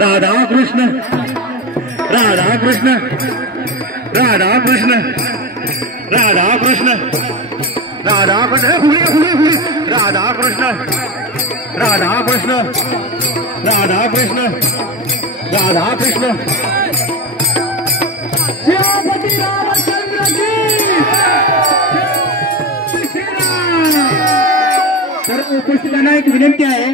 राधा कृष्ण राधा कृष्ण राधा कृष्ण राधा कृष्ण राधा कृष्ण हुई हुई हुई राधा कृष्ण राधा कृष्ण राधा कृष्ण राधा कृष्ण श्यामपती रामचंद्र की तर उपस्थितांना एक विनंती आहे,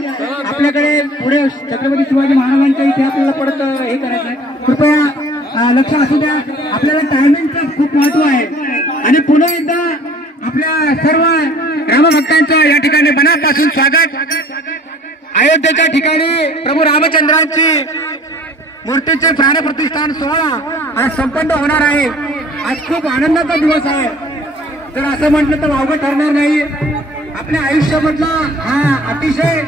आपल्याकडे पुढे छत्रपती शिवाजी महाराजांच्या इथे आपल्याला परत हे करायचं आहे, कृपया लक्ष असू द्या. आपल्याला टायमिंगचं खूप महत्व आहे आणि पुन्हा एकदा आपल्या सर्व रामभक्तांचं या ठिकाणी मनापासून स्वागत. अयोध्येच्या ठिकाणी प्रभू रामचंद्रांची मूर्तीचे प्राणप्रतिष्ठान सोहळा आज संपन्न होणार आहे. आज खूप आनंदाचा दिवस आहे. तर असं म्हटलं तर वावगं ठरणार नाही. आपल्या आयुष्यामधला हा अतिशय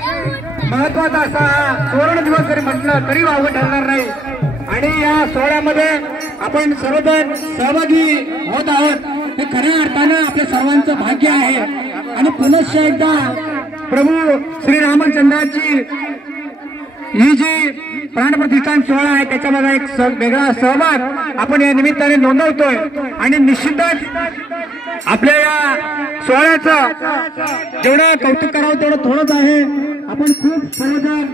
महत्वाचा असा हा सुवर्ण दिवस जरी म्हटलं तरी वावगं ठरणार नाही. आणि या सोहळ्यामध्ये आपण सर्वजण सहभागी होत आहोत. हे खऱ्या अर्थानं आपल्या सर्वांचं भाग्य आहे. आणि पुनश्च एकदा प्रभू श्री रामचंद्राची ही जी प्राणप्रतिष्ठान सोहळा आहे त्याच्यामध्ये एक वेगळा सहभाग आपण या निमित्ताने नोंदवतोय. आणि निश्चितच आपल्या या सोहळ्याचं जेवढं कौतुक करावं तेवढं थोडंच आहे. आपण खूप सर्वजण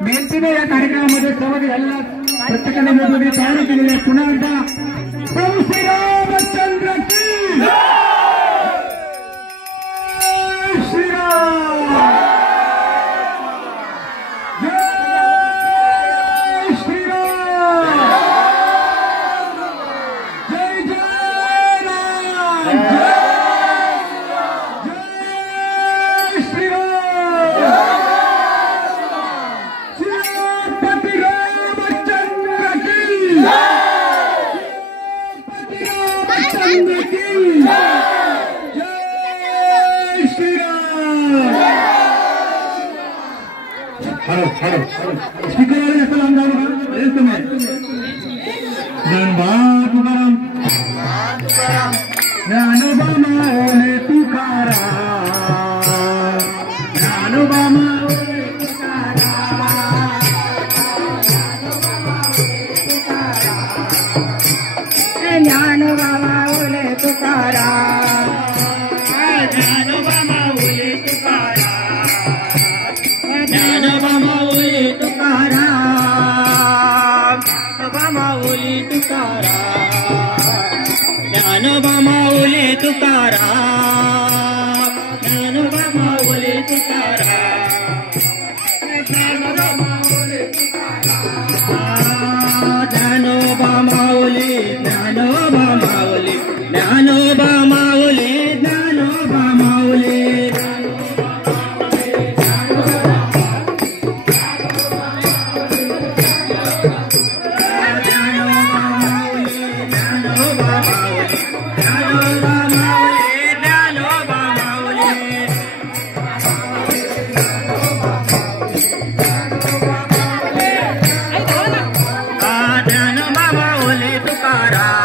मेहनतीने या कार्यक्रमामध्ये सहभागी झालेला प्रत्येकाने वेगवेगळी तयारी केलेली आहे. पुन्हा एकदा प्रभू श्री रामचंद्र की श्रीराम स्पीकर वाले असं लांब जाऊ नका हेच तुम्ही ज्ञानोबा माऊली तुकाराम ज्ञानोबा माऊली ज्ञानोबा माऊली तुकाराम ज्ञानोबा माऊली तुकाराम ज्ञानोबा माऊली तुकाराम ज्ञानोबा माऊली तुकाराम ज्ञानोबा माऊली तुकाराम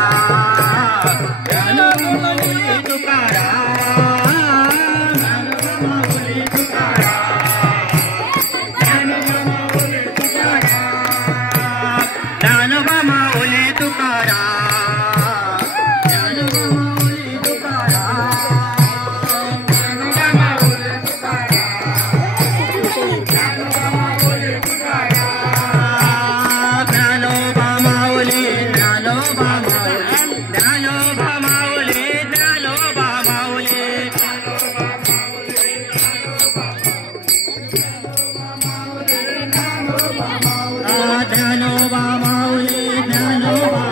ज्ञानोबा माऊली ज्ञानोबा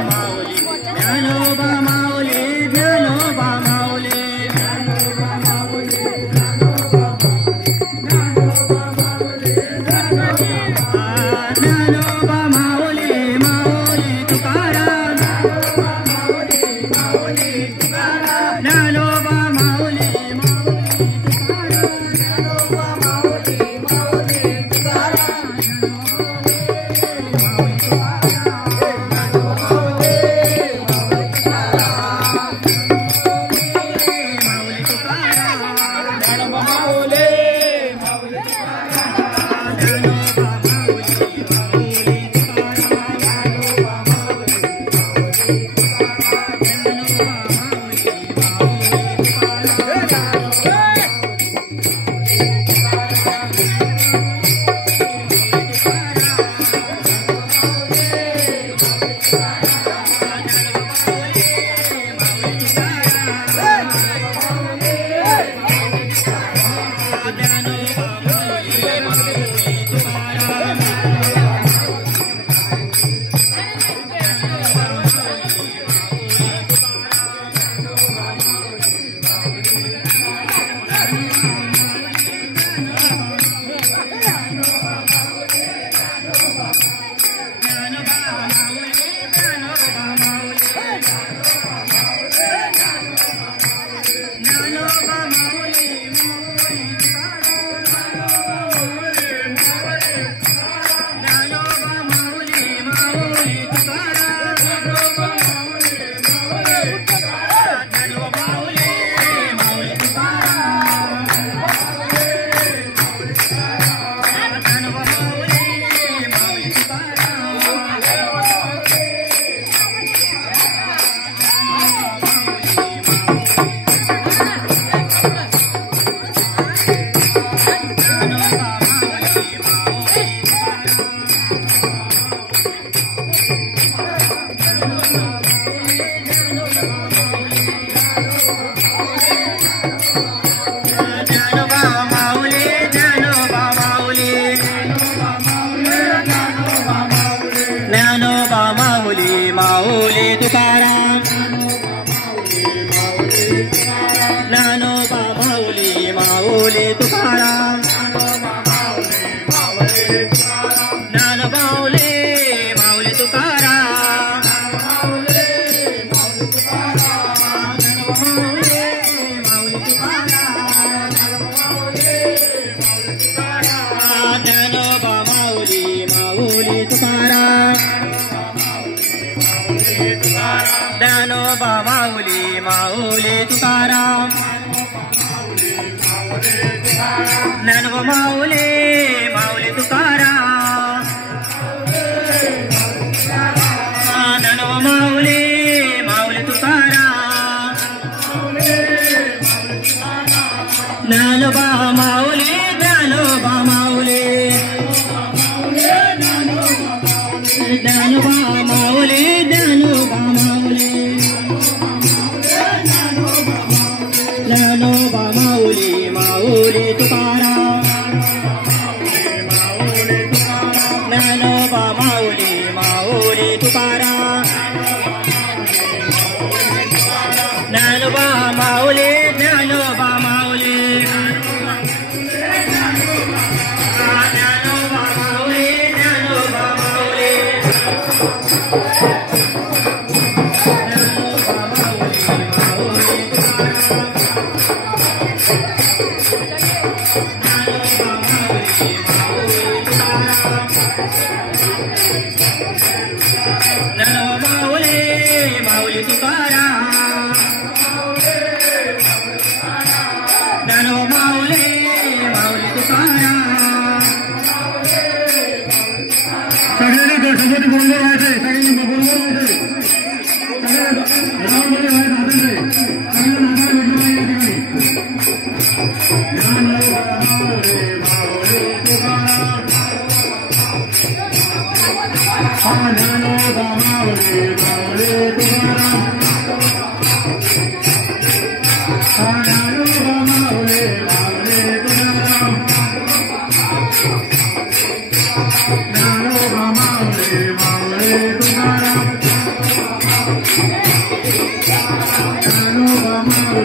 माऊली ज्ञानोबा माऊली ज्ञानोबा माऊली ज्ञानोबा ज्ञानोबा माऊली माऊली तुकाराम ज्ञानोबा माऊली माऊली तुकाराम ज्ञानोबा माऊली माऊली तुकाराम ज्ञानोबा माऊली ज्ञानोबा माऊली ज्ञानोबा माऊली ज्ञानोबा माऊली ज्ञानोबा माऊली माऊली तुकाराम ज्ञानोबा माऊली माऊली तुकाराम ज्ञानोबा माऊली ज्ञानोबा माऊली ज्ञानोबा माऊली ज्ञानोबा माऊली ज्ञानोबा माऊली माऊली तुकाराम ज्ञानोबा माऊली माऊली तुकाराम सगळ्यांनी गणपती बरोबर व्हायचे सगळ्यांनी बरोबर व्हायचे राममध्ये व्हायचं हातात सगळ्या नाताला भेटलं ज्ञानोबा माऊली माऊली तुकाराम ज्ञानोबा माऊली माऊली तुकाराम ज्ञानोबा माऊली माऊली तुकाराम ज्ञानोबा माऊली माऊली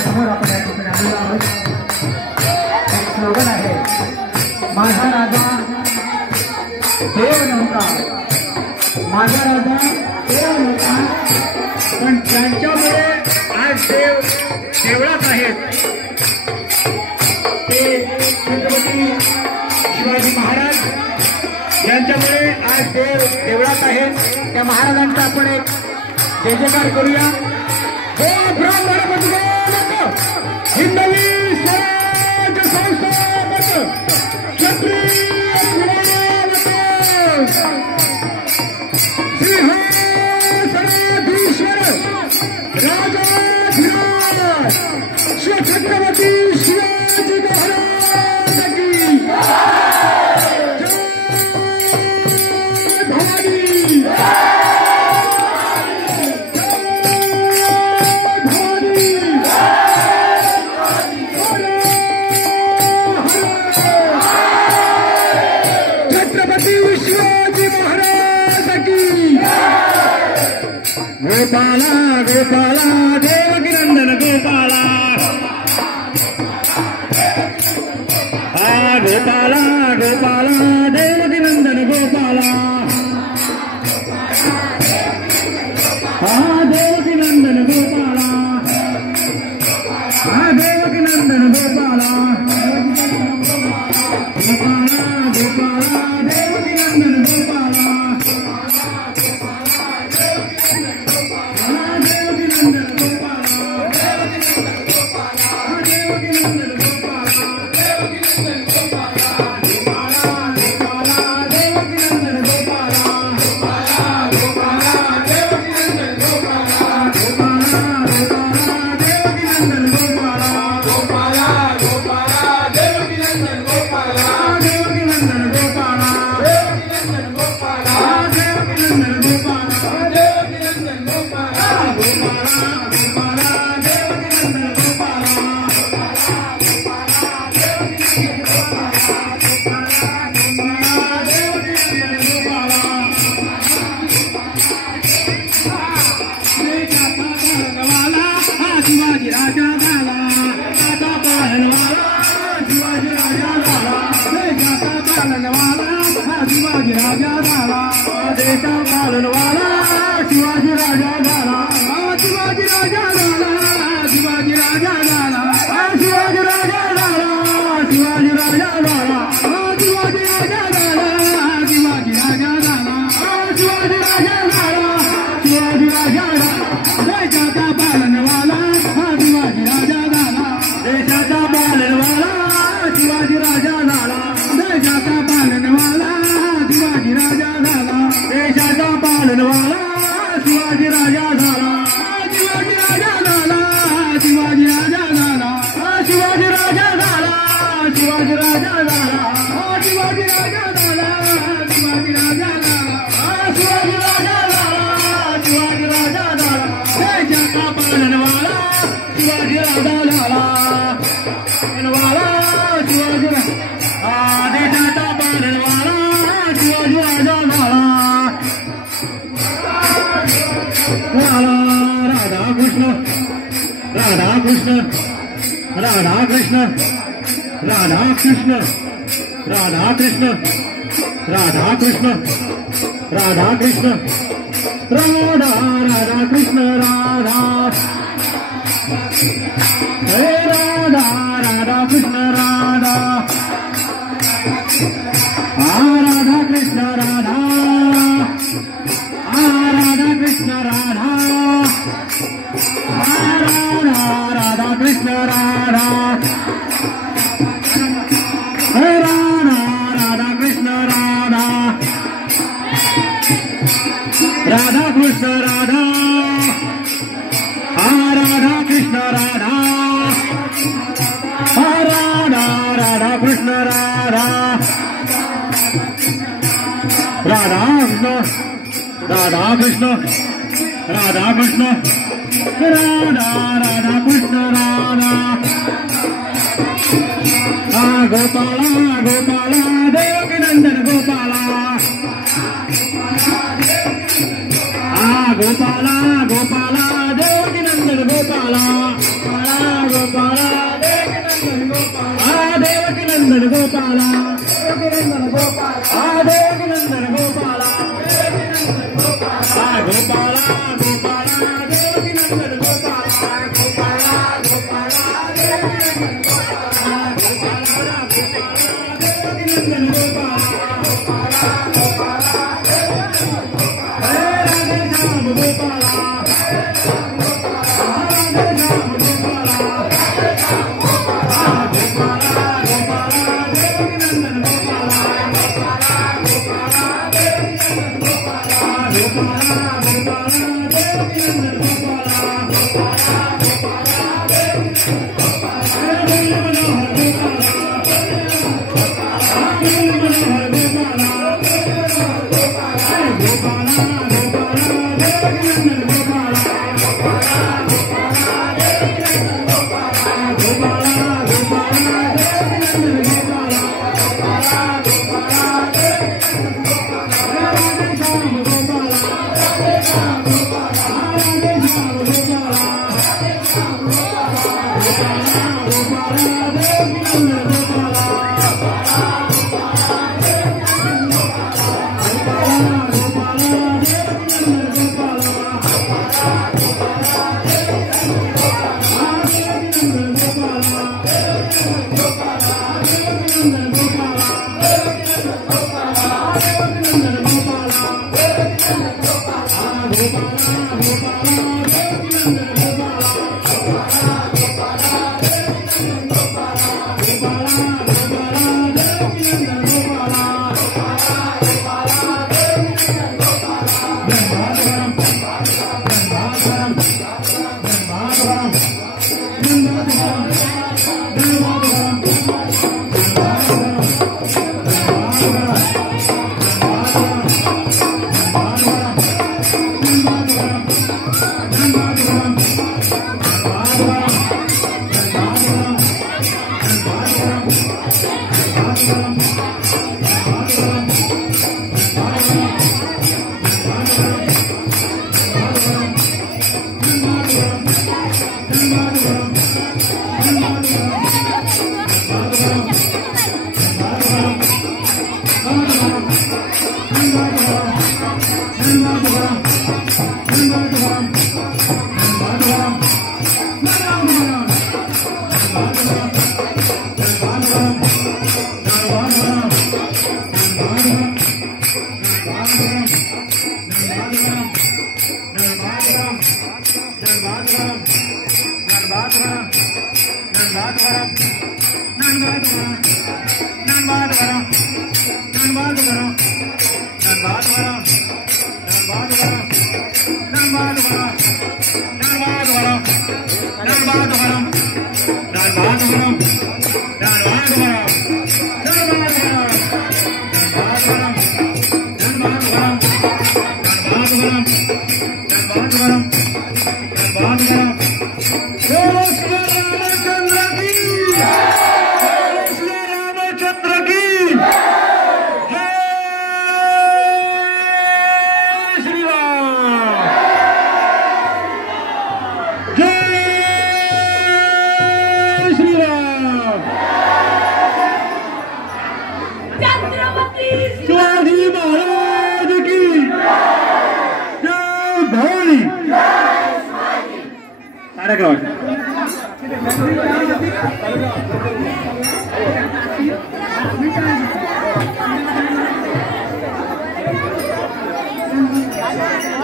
समोर आपण या ठिकाणी आलेलो आहोत. एक स्लोगन आहे, माझा राजा देव नव्हता, माझा राजा देव नव्हता, पण ज्यांच्यामुळे आज देव देवळात आहेत ते छत्रपती शिवाजी महाराज यांच्यामुळे आज देव देवळात आहेत. त्या महाराजांचा आपण एक जय जयकार करूया. हिंदवी स्वराज संस्थापक क्षत्रिय सिंहासनाधीश्वर राजाधिराज श्री छत्रपती शिवाजी महाराज की जय भवानी. गोपाला गोपाला देवकी नंदन गोपाला, गोपाला गोपाला देवकी नंदन गोपाला, देवकी नंदन गोपाला, देवकी नंदन गोपाला, गोपाला गोपाला देवकी नंदन गोपाला. Gopaala पालनवाला शिवाजी राजा झाला देशा पालनवाला शिवाजी राजा झाला शिवाजी राजा झाला शिवाजी राजा झाला शिवाजी राजा झाला शिवाजी राजा झाला शिवाजी राजा झाला शिवाजी राजा झाला शिवाजी राजा झाला शिवाजी राजा झाला देशाचा पालनवाला शिवाजी राजा झाला देशाचा पालनवाला शिवाजी राजा झाला देशाचा पालनवाला शिवाजी राजा झाला देशाचा पालनवाला शिवाजी राजा झाला शिवाजी राजा झाला शिवाजी राजा झाला शिवाजी राजा झाला शिवाजी राजा झाला शिवाजी राजा झाला शिवाजी राजा झाला शिवाजी राजा झाला शिवाजी राजा झाला देशाचा पालनवाला शिवाजी राजा झाला पालनवाला शिवाजी देशाचा पालनवाला शिवाजी राजा झाला राधा कृष्ण राधा कृष्ण राधा कृष्ण राधा कृष्ण राधा कृष्ण राधा कृष्ण राधा कृष्ण राधा राधा कृष्ण राधा हे राधा राधा कृष्ण राधा राधा कृष्ण राधा राधा कृष्ण राधा राधा राधा कृष्ण राधा राधा राधा कृष्ण राधा राधा कृष्ण राधा राधा कृष्ण राधा राधा राधा कृष्ण राधा राधा कृष्ण राधा कृष्ण राधा राधा कृष्ण राधा गोपाला गोपाला देवकी नंदन गोपाला गोपाला गोपाला देवकी नंदन गोपाला गोपाला देवकी नंदन गोपाला देवकी नंदन गोपाला देवकी नंदन गोपाला गोपाला गोपाला देवकी नंदन गोपाला गोपाला गोपाला देवकी नंदन गोपाला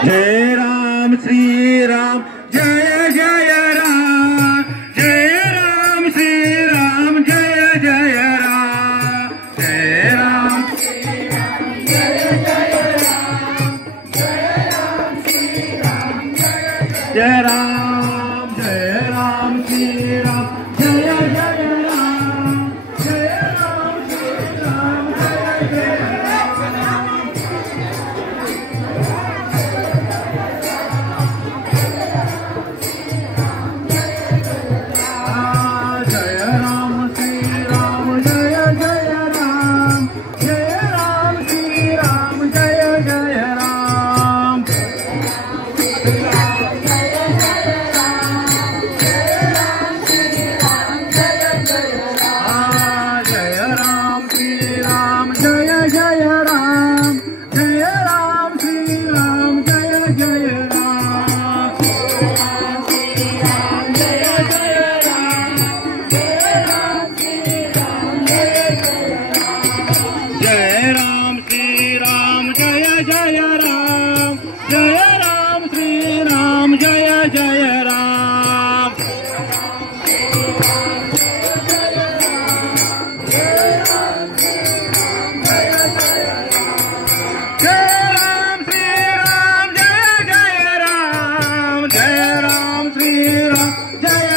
जय राम श्री राम जय जय राम जय राम श्री राम जय जय राम जय राम श्री राम जय जय राम जय राम श्री राम जय राम जय राम श्री राम जय जय राम जय राम श्री राम जय जय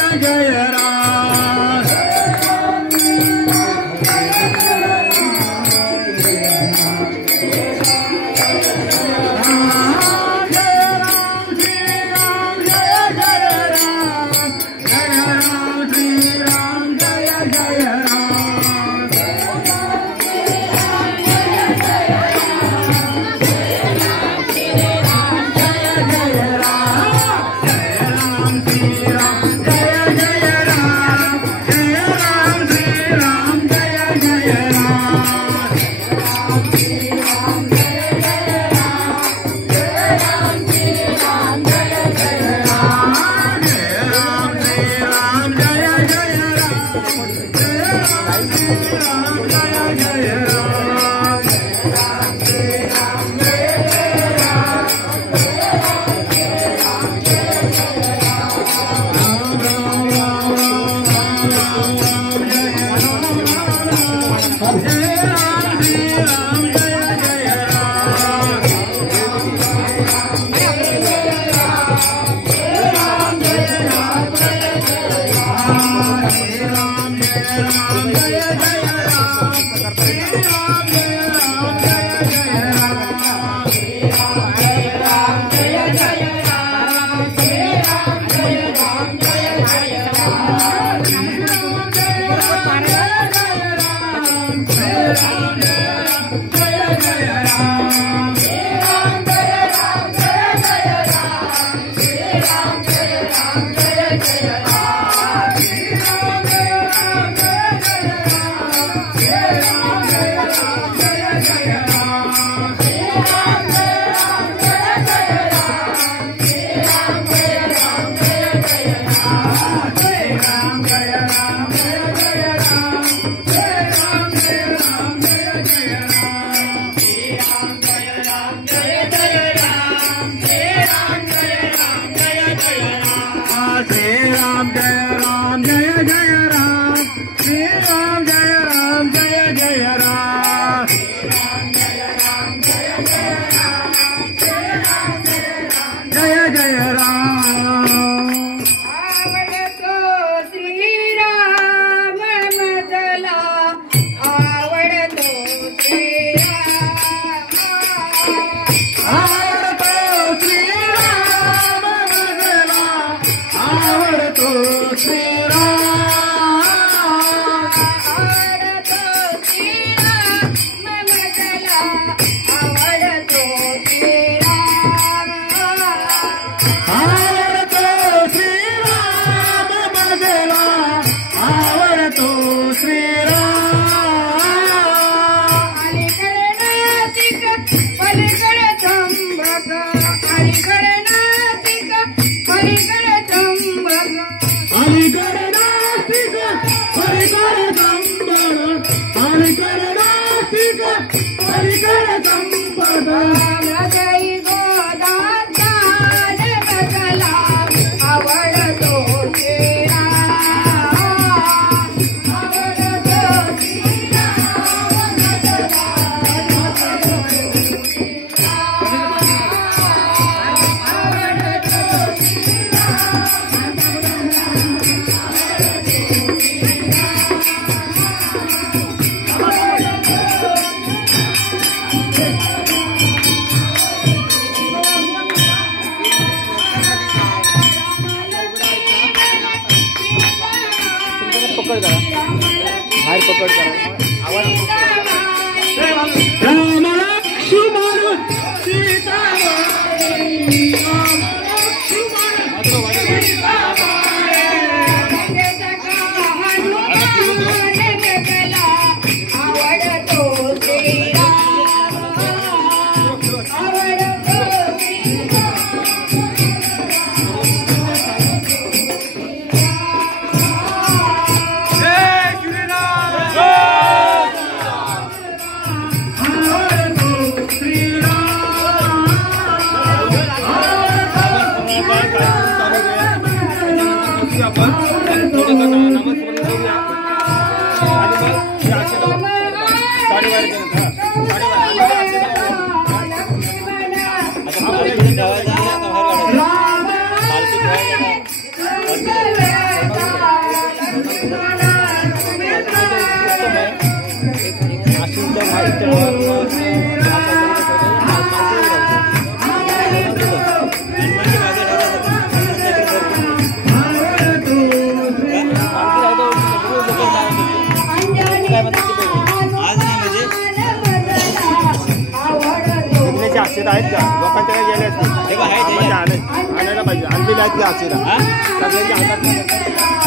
रसिक परिकर संपदा हृदय गोदाचा बदला आवडतो तेरा आहेत का लोकांच्या काय गेले आणायला पाहिजे आणलेले आहेत का अक्षरा सगळ्यांच्या पुण्याचा सोनार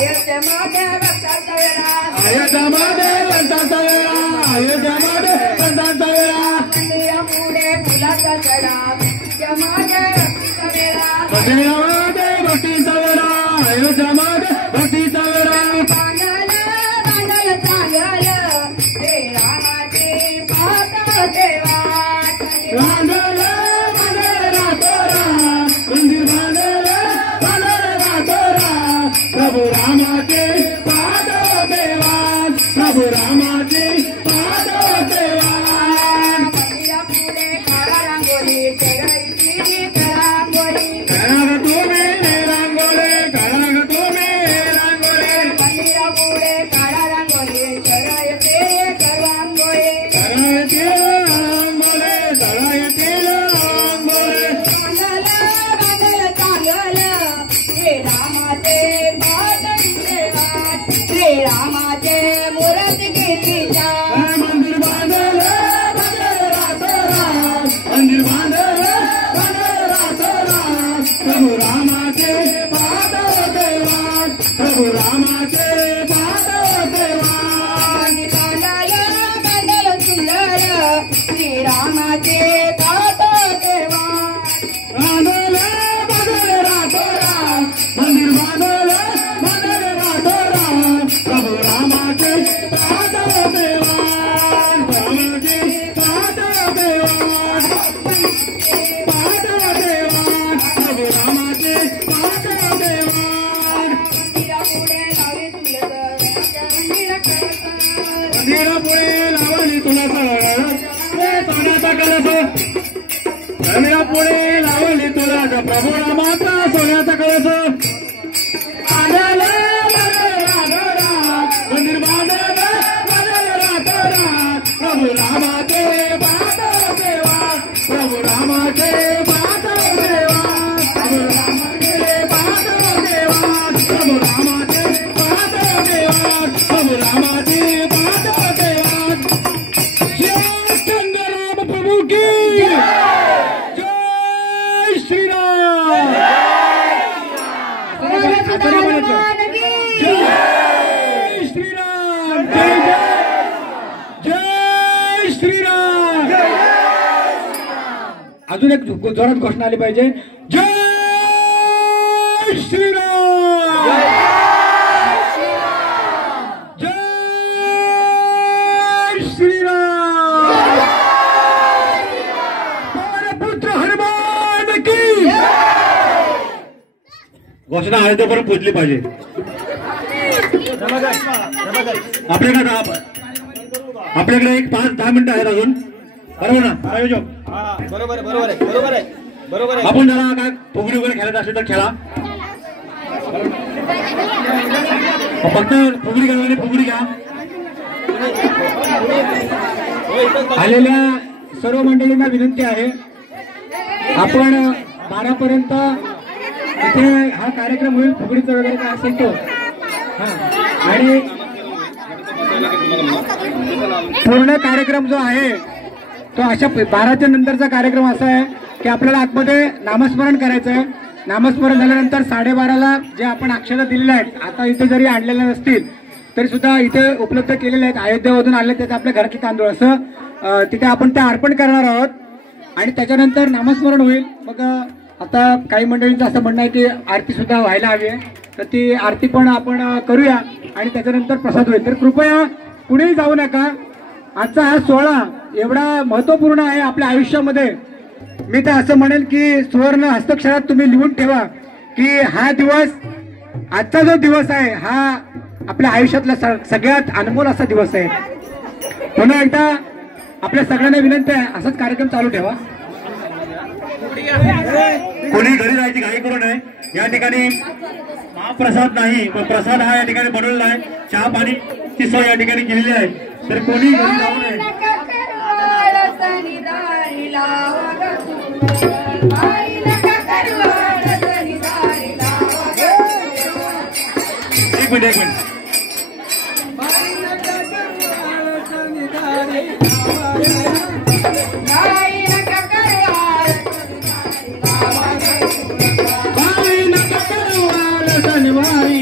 अयोध्येमध्ये भक्तांचा वेळा अयोध्यामध्ये भक्तांचा वेळा अयोध्यामध्ये भक्तांचा वेळा मंदिरापुढे फुलाचा चढा अयोध्येमध्ये भक्तीचा वेळा मंदिरामध्ये भक्तीचा वेळा अयोध्यामध्ये भक्तीचा वेळा बांधल चांगल हे रामाचे पाहत देवा बांधल रातोरा मंदिर बांधल रातोरा प्रभू रामाचे पादो देवा प्रभू रामाचे पादो देवा मंदिरापुढे काळा रांगोळी चढायची रांगोळी कराग तुम्ही रांगोळे कराग तुम्ही रांगोळे मंदिरापुढे काळा रांगोळी चढायचे रांगोळी करायचे रांगोळे करायचे रांगोळे बांधल चांगल हे रामाचे पादन देवा श्री रामाचे मूर्ती कीर्तीच्या मंदिर बांधल रातोरा मंदिर बांधल रातोरा प्रभू रामाचे पादो देवा प्रभू रामाचे पादो देवा बांधल सुंदर श्री रामाचे पादो देवा बांधल रातोरा मंदिर बांधल रातोरा प्रभू रामाचे पादो देवा रामाचे पादो देवा पादो देवा प्रभू रामाचे पादो देवा मंदिरापुढे लावली तुला मंदिरापुढे लावली तुला सोन्याचा कळस मंदिरापुढे लावली तुला प्रभू रामाचा सोन्याचा कळस मंदिर बांधल रातोरा प्रभू रामाचे पादो देवा प्रभू रामाचे पादो देवा प्रभू रामाचे पादो देवा प्रभू रामाचे पादो देवा प्रभू रामाचे पादो देवा जय संग्राम प्रभू की जय श्रीराम जय श्रीराम जय श्रीराम अजून एक जोरात घोषणा आली पाहिजे जय श्रीराम जय श्रीराम पुत्र हनुमान की घोषणा आहे तोपर्यंत पोचली पाहिजे आपल्याकडे एक 5-10 मिनिटं आहेत अजून बरोबर ना आयोजक बरोबर आहे आपण जरा काय फुगडी वगैरे खेळत असेल तर खेळा फक्त फुगडी खेळायला फुगडी घ्या आलेल्या सर्व मंडळींना विनंती आहे आपण 12 पर्यंत इथे हा कार्यक्रम होईल फुगडीचा वगैरे काय असेल तो आणि पूर्ण कार्यक्रम जो आहे तो अशा 12च्या नंतरचा कार्यक्रम असा आहे की आपल्याला आतमध्ये नामस्मरण करायचं आहे नामस्मरण झाल्यानंतर 12:30ला जे आपण अक्षता दिलेल्या आहेत आता इथे जरी आणलेल्या नसतील तरी सुद्धा इथे उपलब्ध केलेले आहेत अयोध्येमधून आले त्याचे आपल्या घरातले तांदूळ असं तिथे आपण ते अर्पण करणार आहोत आणि त्याच्यानंतर नामस्मरण होईल मग आता काही मंडळींचं असं म्हणणं आहे की आरती सुद्धा व्हायला हवी आहे तर ती आरती पण आपण करूया आणि त्याच्यानंतर प्रसाद होईल तर कृपया कुणीही जाऊ नका आजचा हा सोहळा एवढा महत्त्वपूर्ण आहे आपल्या आयुष्यामध्ये मी तर असं म्हणेल की सुवर्ण हस्ताक्षरात तुम्ही लिहून ठेवा की हा दिवस आजचा जो दिवस आहे हा आपल्या आयुष्यातला सगळ्यात अनमोल असा दिवस आहे पुन्हा एकदा आपल्या सगळ्यांना विनंती आहे असाच कार्यक्रम चालू ठेवा कोणी घरी जायची घाई करू नये या ठिकाणी महाप्रसाद नाही पण प्रसाद हा या ठिकाणी बनवलेला आहे चहा पाणी ची सोय या ठिकाणी केलेली आहे तर कोणी घरी जाऊ नये एक मिनिट शनिवारी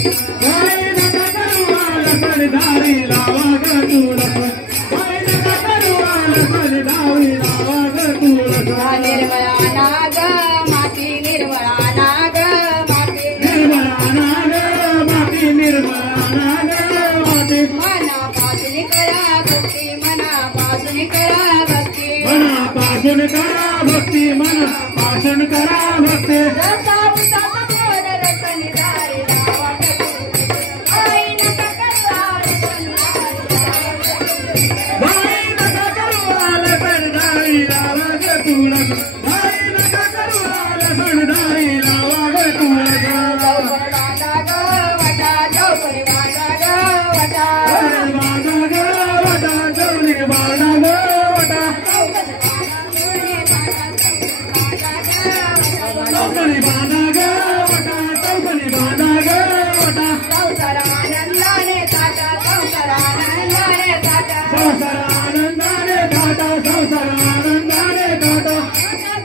बाई नका करू आलपण दारी लावा ग तुळस बाई नका करू आलपण दारी लावा ग तुळस निर्मळा नाग माती निर्मळा नाग माती निर्मळा नाग माती निर्मळा नाग माती मनापासून करा भक्ती मनापासून करा भक्ती मनापासून करा भक्ती मनापासून करा भक्ती रसा उसाचा गोड रतन दारी लावा ग तुळस आई नका करू आलपण बाई नका करू आलपण दारी लावा ग तुळस बाई नका करू आलपण दारी लावा ग तुळस वाटा ग वाटा चौकडी वाटा ग वाटा बाजा ग वटा चौनी बाजा ग वटा चौकणी बाजा ग वटा चौकणी बाजा ग वटा संसार आनंदाने ताटा संसार आनंदाने ताटा संसार आनंदाने घाटा संसार आनंदाने घाटा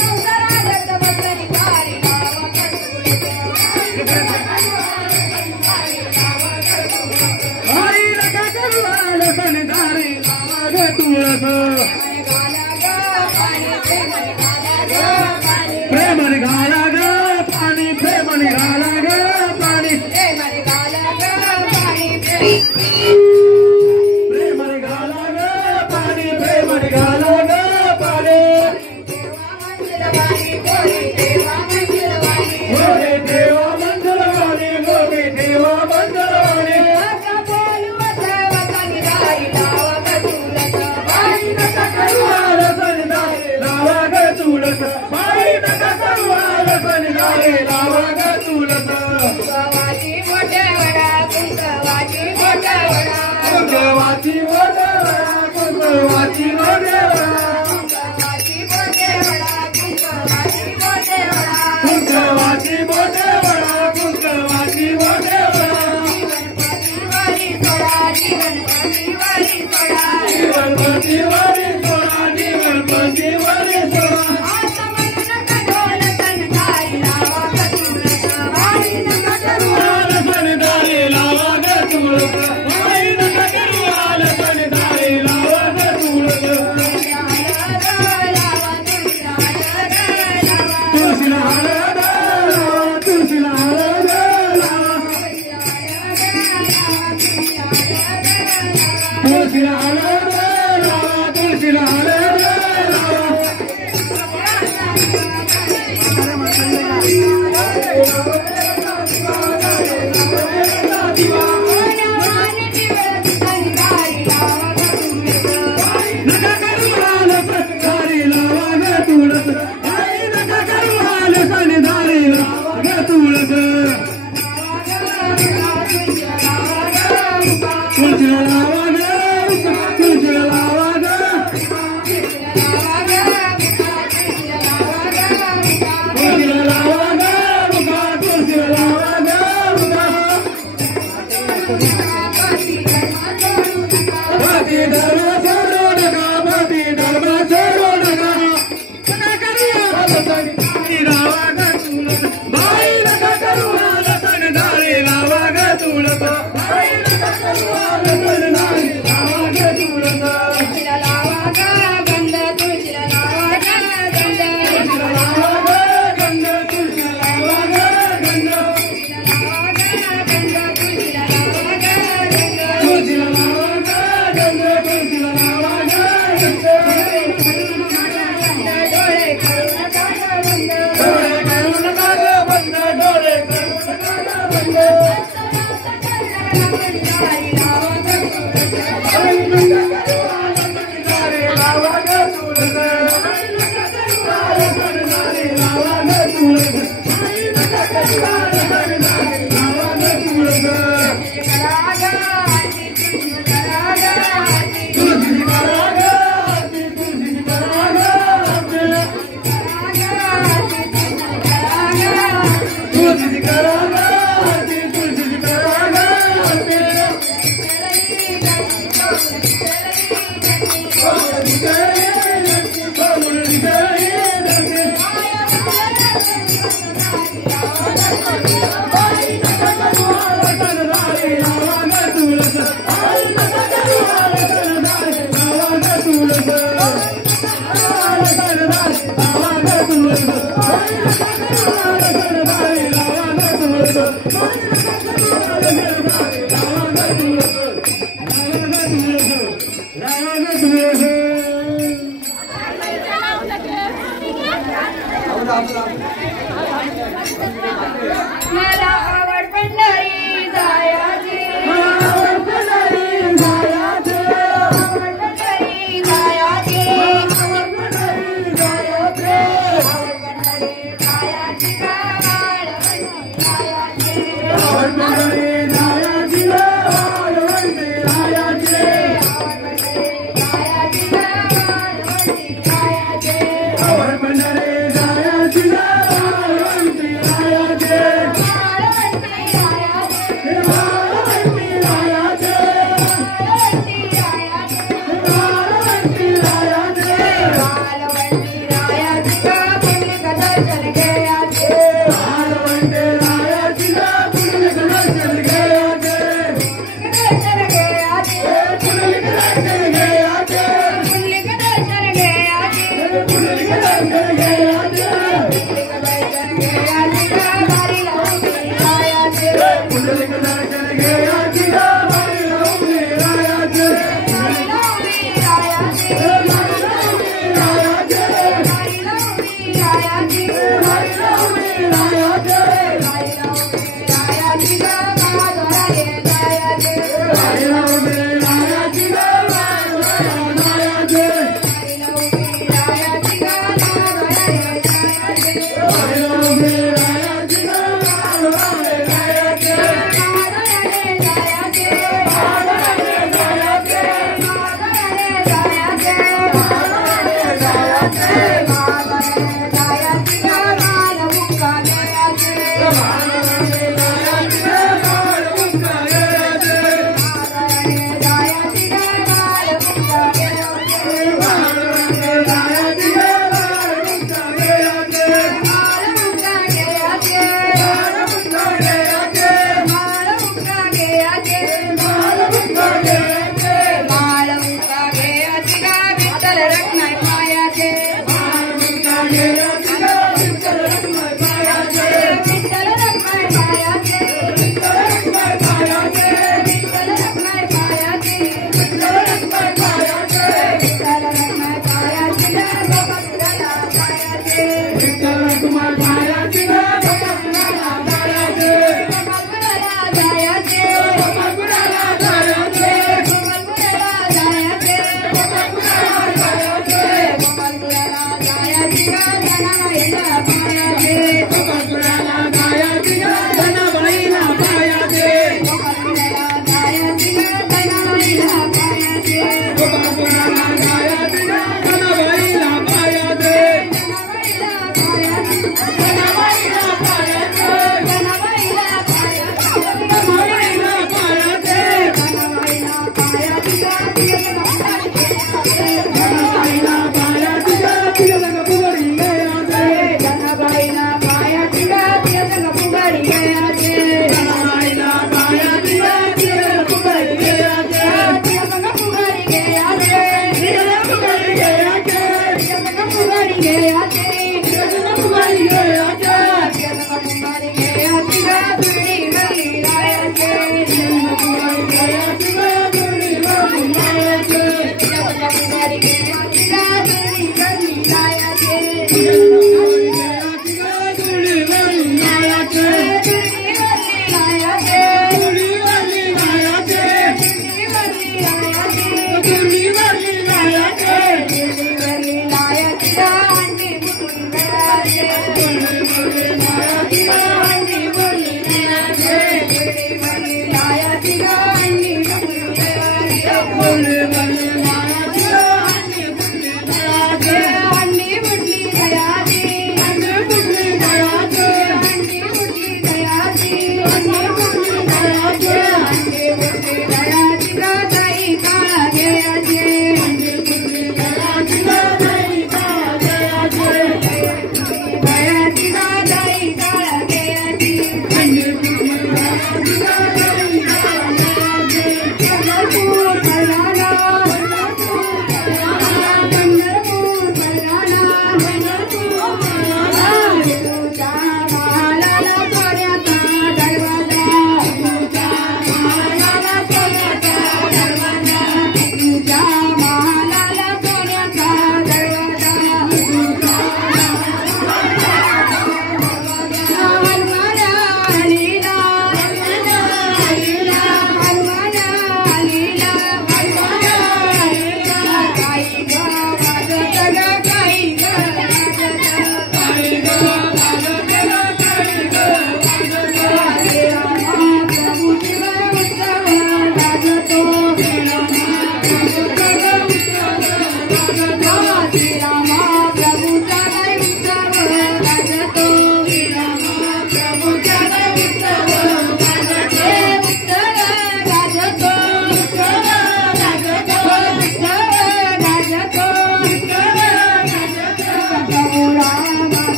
संसारात बसली दारी लावा ग बाई नका करू आलपण दारी लावा ग तुळस प्रेमने घाला ग पाणी प्रेमने घाला ग पाणी प्रेमने घाला ग पाणी प्रेमने घाला ग पाणी गोरे देवा मंगलवाणी गोरे देवा मंगलवाणी बाई नका करू आलपण दारी लावा ग तुळस बाई नका करू आलपण दारी लावा ग तुळस कुंकवाची मोठवडा कुंकवाची मोठवडा कुंकवाची मोठवडा कुंकवाची मोठवडा जीवनपती वारी सोडा जीवनपती वारी सोडा आलपण दारी लावा ग तुळस बाई नका करू आलपण दारी लावा ग तुळस तुळशीला हळद लावा तुळशीला हळद लावा तुळशीला हळद लावा तुळशीला हळद लावा नका करू आलपण दारी लावा ग तुळस बाई नका करू आलपण दारी लावा ग तुळस तुळशीला लावा ग तुळशीला लावा ग तुळशीला लावा ग मुका तुळशीला लावा ग मुका बाती धर्म सोडू नका बाती धर्म सोडू नका नका करू आलपण दारी लावा ग तुळस बाई नका करू आलपण दारी लावा ग तुळस बाई नका करू आलपण दारी लावा ग तुळस तुळशीला लावा ग गंध तुळशीला लावा ग गंध तुळशीला लावा ग गंध तुळशीला लावा ग गंध तुळशीला लावा ग गंध तुळशीला लावा ग गंध तुळशीला लावा ग गंध तुळशीला लावा ग गंध डोळे करू नका बंद डोळे करू नका ग बंद डोळे करू नका ग बंद दारी लावा ग बाई नका करू आलपण दारी लावा ग तुळस बाई नका करू आलपण दारी लावा ग तुळस बाई नका करू आलपण दारी लावा ग तुळस तुळशीची करा ग आरती तुळशीची करा ग आरती तुळशीची करा ग आरती तुळशीची करा ग आरती मला आवड पंढरी जायाची आवड पंढरी जायाची आवड पंढरी जायाची आवड पंढरी जायाची आवड पंढरी जायाची गावाळवंडी जायाची आवड पंढरी जायाची गावाळवंडी जायाची आवड पंढरी जायाची गावाळवंडी जायाची आवड पंढरी जायाची गावाळवंडी जायाची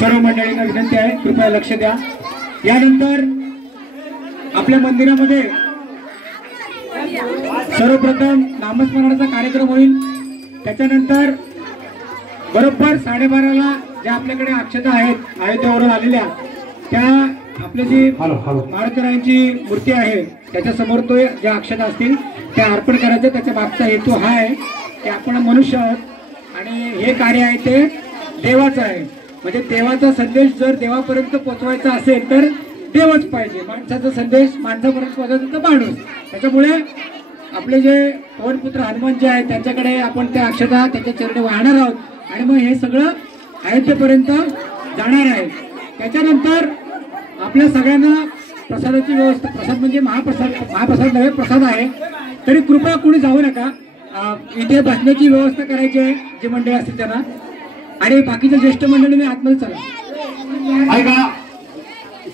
सर्व मंडळींना विनंती आहे, कृपया लक्ष द्या. यानंतर आपल्या मंदिरामध्ये सर्वप्रथम नामस्मरणाचा कार्यक्रम होईल. त्याच्यानंतर बरोबर 12:30ला ज्या आपल्याकडे अक्षता आहेत अयोध्येवरून आलेल्या, त्या आपली जी मारुतीरायांची मूर्ती आहे त्याच्या समोर तो ज्या अक्षता असतील त्या अर्पण करायचं. त्याच्या मागचा हेतू हा आहे की आपण मनुष्य आहोत आणि हे कार्य आहे ते देवाचं आहे. म्हणजे देवाचा संदेश जर देवापर्यंत पोहोचवायचा असेल तर देवच पाहिजे. माणसाचा संदेश माणसापर्यंत पोहोचायचा तर माणूस. त्याच्यामुळे आपले जे पवनपुत्र हनुमान जे आहेत त्यांच्याकडे आपण त्या अक्षता त्याच्या चरणी वाहणार आहोत आणि मग हे सगळं अयोध्येपर्यंत जाणार आहे. त्याच्यानंतर आपल्या सगळ्यांना प्रसादाची व्यवस्था, प्रसाद म्हणजे महाप्रसाद नव्हे, प्रसाद आहे. तरी कृपया कोणी जाऊ नका. इथे बसण्याची व्यवस्था करायची आहे जे मंडळी असतील त्यांना, आणि बाकीच्या ज्येष्ठ मंडळीने आतमध्ये चला. ऐका,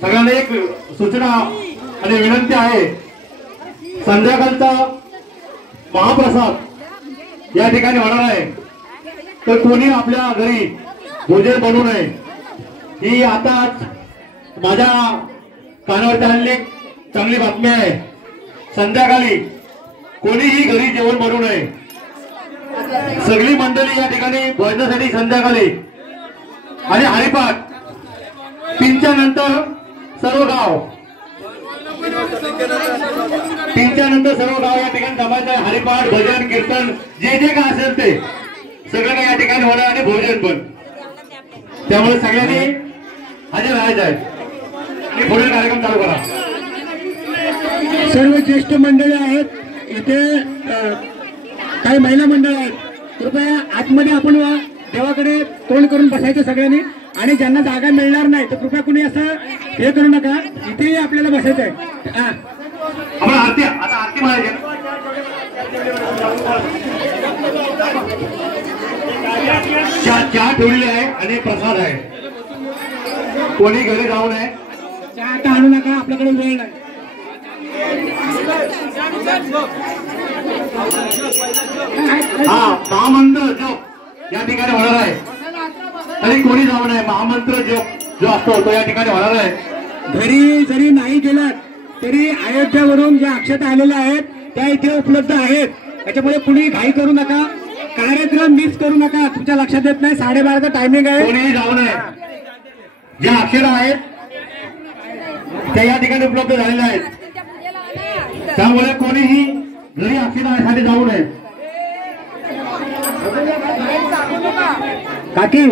सगळ्यांना एक सूचना आणि विनंती आहे. संध्याकाळचा महाप्रसाद या ठिकाणी होणार आहे, तर कोणी आपल्या घरी भोजन बनवू नये. ही आताच माझ्या कानावर आलेली चांगली बातमी आहे. संध्याकाळी कोणीही घरी जेवण बनवू नये. सगळी मंडळी या ठिकाणी भोजनासाठी संध्याकाळी आणि हरिपाठ 3च्या नंतर सर्व गाव 3च्या नंतर सर्व गाव या ठिकाणी जमायचं आहे. हरिपाठ, भजन, कीर्तन जे जे काय असेल ते सगळं काही या ठिकाणी होणार आणि भोजन पण. त्यामुळे सगळ्यांनी हजर राहायचं आहे आणि पुढील कार्यक्रम चालू करा. सर्व ज्येष्ठ मंडळी आहेत इथे, काही महिला मंडळ आहेत. कृपया आतमध्ये आपण देवाकडे तोंड करून बसायचं सगळ्यांनी, आणि ज्यांना जागा मिळणार नाही तर कृपया कुणी असं हे करू नका. इथेही आपल्याला बसायचं आहे. आपण आरती, आता आरती म्हणायची. चहा ठेवलेली आहे आणि प्रसाद आहे. कोणी घरी जाऊ नये. चहा आता आणू नका, आपल्याकडे वेळ नाही. हा महामंत्र जप या ठिकाणी होणार आहे, तरी कोणी जाऊ नये. महामंत्र जप जो असतो तो या ठिकाणी होणार आहे. घरी जरी नाही गेलात तरी अयोध्यावरून ज्या अक्षता आलेल्या आहेत त्या इथे उपलब्ध आहेत. त्याच्यामुळे कुणी घाई करू नका, कार्यक्रम मिस करू नका. तुमच्या लक्षात येत नाही 12:30चा टायमिंग आहे. कोणीही जाऊ नये. ज्या अक्षरा आहेत त्या या ठिकाणी उपलब्ध झालेल्या आहेत, त्यामुळे कोणीही घरी अक्षरासाठी जाऊ नये. काकी